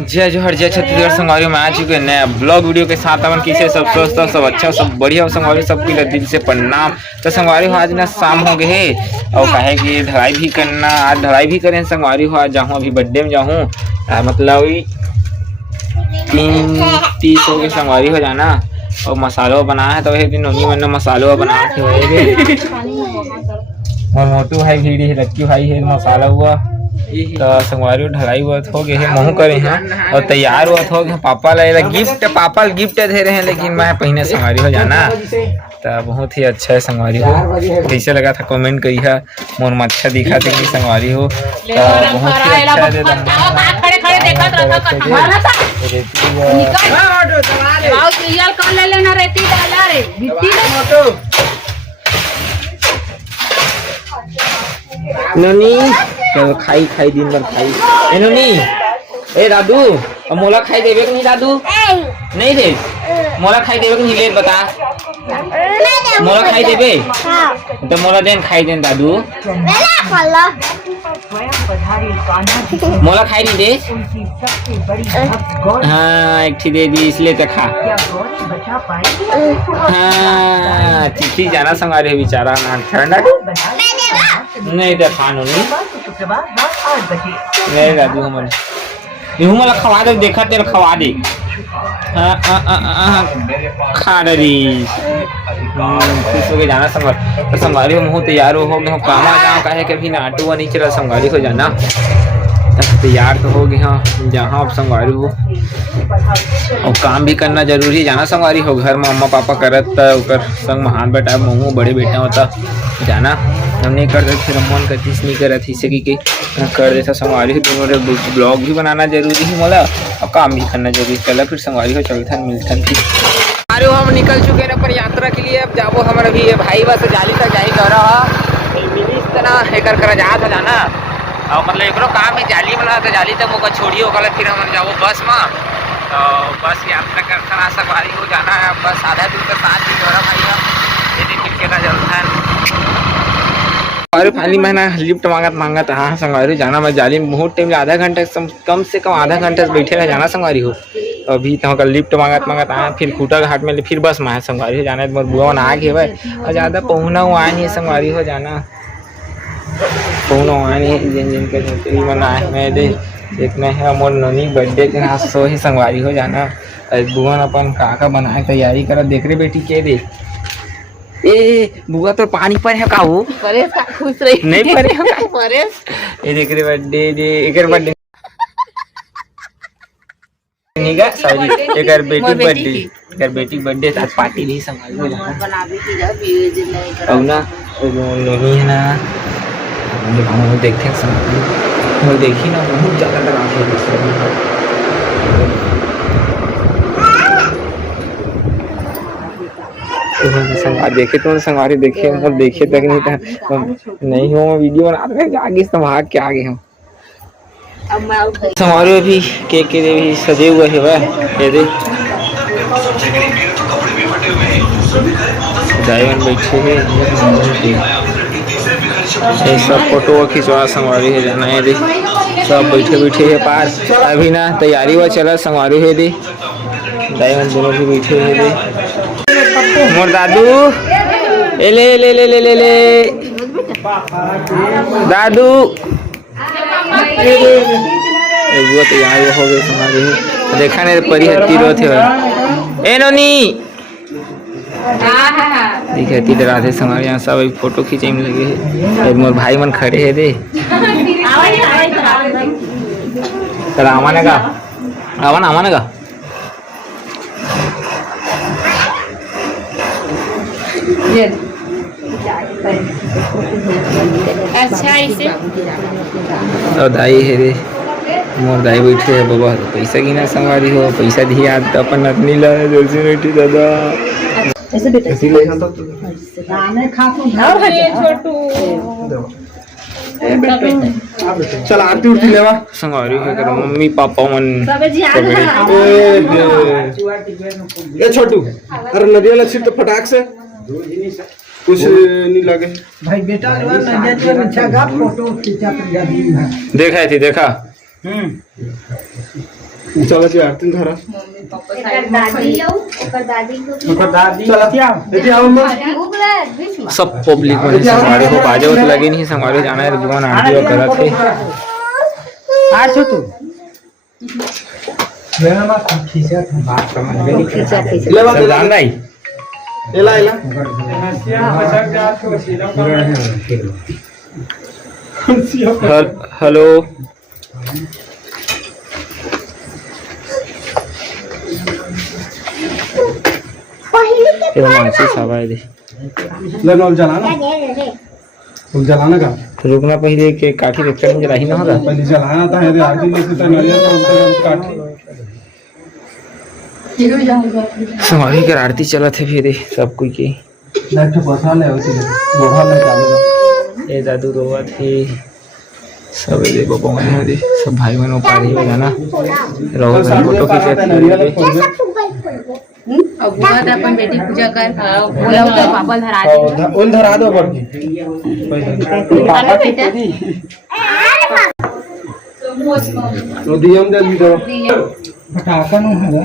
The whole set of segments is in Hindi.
जय जोहर जय छत्तीसगढ़ संगवारी में आ चुके नया ब्लॉग वीडियो के साथ अपन किसे सब स्वस्थ सब अच्छा सब बढ़िया संगवारी सबके दिल से प्रणाम। तो संगवारी हो आज ना शाम हो गए है और कहे कि ढलाई भी करना, आज ढलाई भी करें संगवारी हो। आज जाऊँ अभी बर्थडे में जाऊँ, मतलब 3:30 हो गए संगवारी हो जाना। और मसाला बना है तो एक दिन उन्हीं मैंने मसाला बना थे और मोटू भाई भी लक्की भाई है मसाला हुआ तो संगवारी ढलाई हुआ हो गए है महू करे हैं और तैयार हुआ हो गए। पापा ला गिफ्ट पापा गिफ्ट दे रहे हैं लेकिन मैं पहले संगवारी हो जाना तो बहुत ही अच्छा है। संगवारी हो कैसे लगा था कमेंट करी है, मोर अच्छा दिखा था कि संगवारी हो तो बहुत ही अच्छा ननी चलो खाई खाई दिन भर खाई ए ननी ए दादू अब मोला खाई देवे कि नहीं दादू नहीं दे मोला खाई देवे कि नहीं ले बता मोला खाई देवे तो मोला देन खाई देन दादू मोला खाई नहीं दे हाँ एक ठी दे दी इसलिए तो खा हाँ चिट्ठी जाना संगारे बेचारा ना ठंडा नहीं तो खानो नहीं दादू हमारे यू मला खवा दे देखा तेरे खवा दे खा रही खुश हो के जाना संगवारी तो संगवारी हो तैयार हो गए काम आ जाओ कहे कभी ना ऑटो नहीं चला संगवारी हो जाना तैयार तो हो गए हाँ जहाँ अब संगवारी हो और काम भी करना जरूरी है जाना संगवारी हो। घर में मम्मा पापा करत संग महान बेटा मम्मू बड़े बेटा होता जाना हम नहीं कर रहे फिर मन कतीस नहीं कर रही से कि कर देता संगवारी दोनों ब्लॉग भी बनाना जरूरी है मोला और काम भी करना जरूरी। चला फिर संगवारी हो चलता मिलता फिर अरे हम निकल चुके हैं पर यात्रा के लिए। अब जाबो हमारे भी भाई बस जाली तक जाई कर मिली तना एकर कर जा था जाना और मतलब एक काम है जाली बना तो जाली तक मुझे छोड़िए होगा फिर हम जाओ बस में तो बस यात्रा करना संगवारी हो जाना है। बस आधा दिन के साथ भी जोड़ा भाई हम कितने का चलता है और फाइनली मैंने लिफ्ट मांगत हाँ संगवारी जाना। मैं जाली में बहुत टाइम आधा घंटा कम से कम आधा घंटे से बैठे रह जाना संगवारी हो। अभी तो लिफ्ट मांगत आया फिर खूटा घाट में फिर बस में संगवारी हो जाना। मोर बुआ आ गए भाई और ज़्यादा पहुना हुआ नहीं संगवारी हो जाना पहुना हुआ नहीं जिन जिन के नौकरी में आए मैं दे देखना है मोर ननी बर्थडे के हाथ सो ही संगवारी हो जाना। बुआ अपन काका बनाए तैयारी कर देख रहे बेटी के दे ए बुआ तो पानी पर है काऊ परेश का खुश रही नहीं परे है परेश ये देख रहे बर्थडे दे एकर बर्थडे निगा सॉरी एकर बेटी बर्थडे आज पार्टी भी संभाल हो जाना बनावे की जा भी और ना नहीं है ना हम देखते हैं सब वो देखी ना बहुत ज्यादा लगा देखे तो संगवारी देखे हम देखे तक नहीं था नहीं हो वीडियो बना आगे संभाग के आगे हम संगवारी भी केक के भी सजे हुए है वह ये दे जायन बैठे हैं ये सब फोटो खिंचवा संगवारी है जाना है दे सब बैठे है पार अभी ना तैयारी हुआ चला संगवारी है दे जायन दोनों भी बैठे है दे मोर दादू ए ले ले ले ले ले ले दादू वो तो यहाँ हो गए हमारे देखा नहीं परी हत्ती रो थे ए नोनी देखे हत्ती डरा थे हमारे यहाँ सब फोटो खींचे में लगे है मोर भाई मन खड़े है दे आवाने का आवाने का अच्छा इसे और दाई है रे मोर दाई बैठे है बाबा पैसा गिना संगवारी हो पैसा दी आज तो अपन नतनी ला जल्दी बेटी दादा ऐसे बेटा ऐसे ले हम तो दाने खा तो ये छोटू चल आरती उठती लेवा संगवारी है कर मम्मी पापा मन ए छोटू अरे नदिया लच्छी तो फटाक से कुछ नहीं लगे भाई बेटा अच्छा गा फोटो खींचा देखा थी देखा चलो जी आरती धरा सब पब्लिक मन संगवारी हो बाजे तो लगे नहीं संगवारी जाना है दुकान आंटी और करत है आ छो तू लेना मत खींचा बात समझ में नहीं खींचा ले बात सब जान रही एला एला हेलो ये माची सवाई दे ले नॉल जलाना तुम जलाना का रुकना पहले के काठी रेक्टर में जला ही ना होगा पहले जलाना था यदि आरती में से नरिया का काठी संगवारी के आरती चलत है फिर सब कोई के लाइट बसा ले उसी लोढ़ा ले डाले ए दादू रोवत है सब दे बाबा मन दे सब भाई बहनों पारी हो जाना रहो फोटो खींचत अब बुआ तो अपन बेटी पूजा कर बोला तो पापा धरा दे उन धरा दो पर पापा बेटा तो दियम दे दी दो पटाखा नु है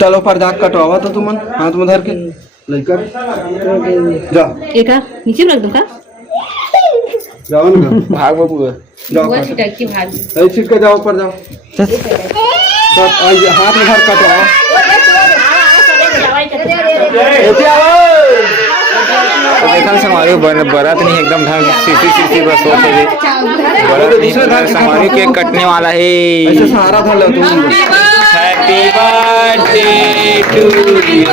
चलो पर्दा कटवावा तो तुमन हाथ में धर के लेकर जा एक नीचे रख दूं का जाओ ना भाग बाबू जाओ बुआ छिटक के भाग ऐसे छिट के जाओ ऊपर जाओ हाथ में धर कटवाओ देखन संगवारी बरात नहीं एकदम ढंग सीसी बस होते है बरात नहीं संगवारी के कटने वाला है ऐसे सहारा धर लो तुम हैप्पी बर्थडे टू यू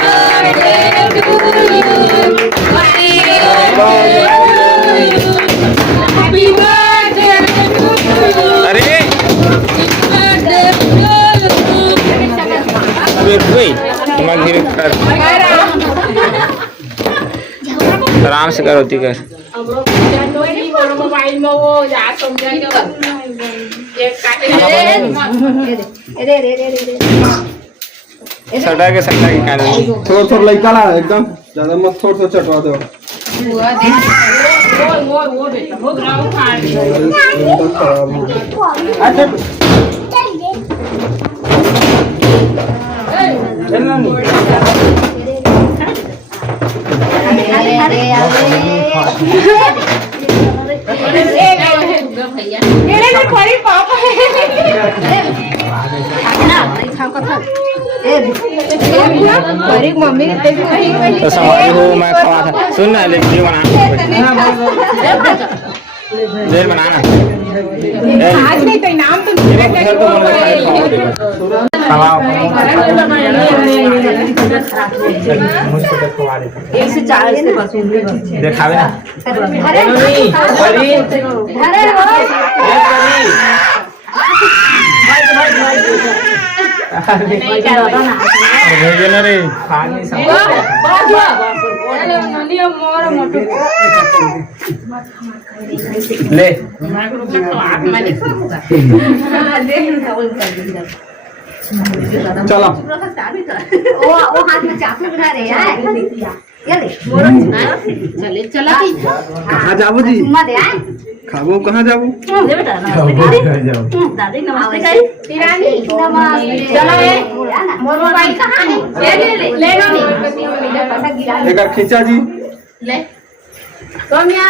अरे वेट तुम धीरे कर आराम से करो ती कर सटा के कान थोड़ा थोड़ा लइका ला एकदम ज्यादा मत थोड़ा सा चटवा दो तो संभाली हो मैं खवा था सुन ना वीडियो बना देर बनाना आज नहीं तो नाम तो देखावे ना रे ले चलो वो हाथ में चाकू बना रहे हैं चले चला कहाँ जाबो जी खाबो कहाँ जाबो दादी नमस्ते करी तिरानी नमस्ते चलो मोर मोबाइल कहाँ है ले लो एक खींचा जी ले कमिया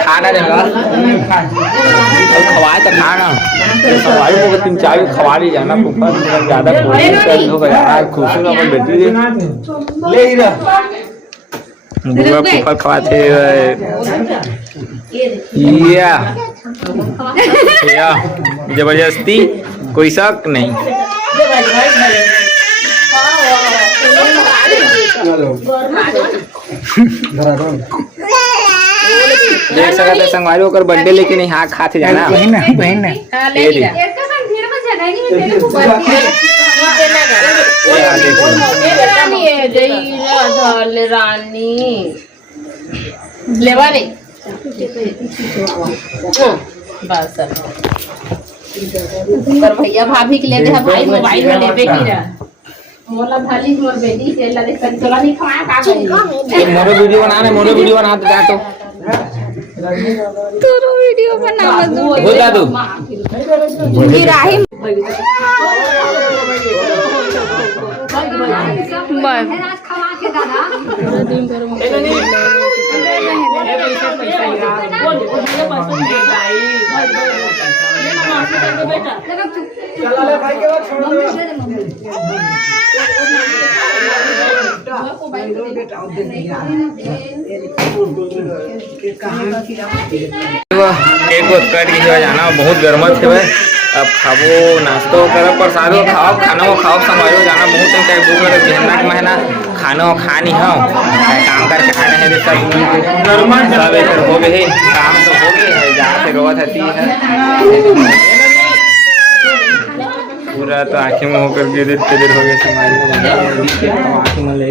खाना देगा खवाए तो खाना खवाई को तुम चाय खवा ली जाना ऊपर ज्यादा कोशिश हो गया खुशी ना अपन बेटी ले ही रहा बुआ ऊपर खवाते या जबरदस्ती कोई शक नहीं देख सकते संगवारी होकर बर्थडे लेके नहीं हाँ खाते जाना बहन रानी लेवा नहीं बस पर भैया भाभी के लेते हैं भाई मोबाइल में लेते की ना मोला भाली मोर बेटी से लगे तोला नहीं खाया का गई मोरो वीडियो बनाना, मोरो वीडियो बना तो जा तो तोरो वीडियो बना मत हो जा तू गिराही बस रात खवा के दादा केक कट के जाना बहुत गर्मत है। अब खाबो नाश्तो करो प्रसादो खाओ खाना खाओ संभालो जाना बहुत टाइम तक भूख लगे बिहना के महीना खाना खा नहीं हो काम करके खाने है सब सब एक हो गए काम तो हो गए है जहाँ से रोज आती है पूरा तो आँखें में होकर गिर तेरे हो गए संभाली आँखें में ले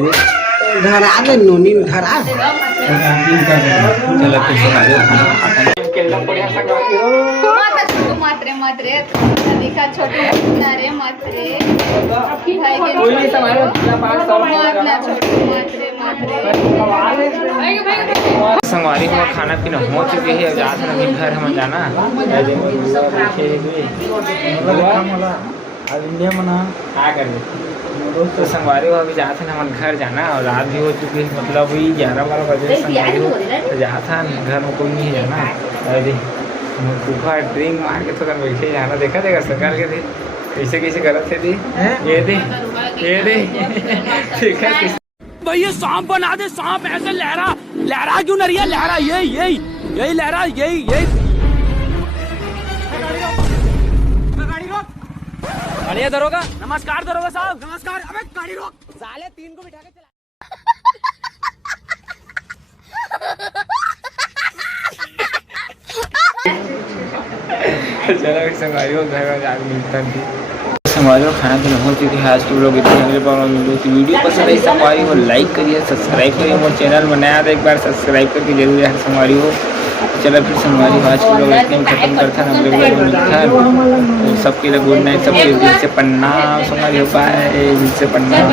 धरा दे नोनी धरा चलो फिर संभालो खाना मात्रे मात्रे अधिका छोटे नारे मात्रे कोई नहीं संभालो छोटे मात्रे मात्रे संगवारी हुआ खाना पीना हो चुके हैं। अब जाते हैं घर हम जाना क्या कर तो संगवारी हुआ अभी जाते हैं हम घर जाना और रात भी हो चुकी है मतलब वही 11-12 बजे संगवारी हो तो जाता है घर में कोई नहीं जाना। अरे सूखा ड्रिंक मार के थोड़ा बैठे जाना देखा देगा सरकार के थे कैसे कैसे करत थे ये दे देखा भाई ये सांप बना दे सांप ऐसे लहरा लहरा क्यों नहीं है लहरा यही लहरा यही गाड़ी रोक अरे दरोगा नमस्कार दरोगा साहब नमस्कार अबे गाड़ी रोक साले 3 को बिठा के चला चलो संगवारी हो घर में जाके मिलता थी संगवारी हो खाना पीना हो चुकी है। आज के लोग इतने अगले बार वीडियो पसंद आई संगवारी हो लाइक करिए सब्सक्राइब करिए मोर चैनल बनाया था एक बार सब्सक्राइब करके जरूर है संगवारी हो। चलो फिर संगवारी हो आज के लोग इतने खत्म करता है अगले वीडियो में मिलता है सबके लिए गुड नाइट सबके दिल से प्रणाम संगवारी हो पाए दिल से प्रणाम।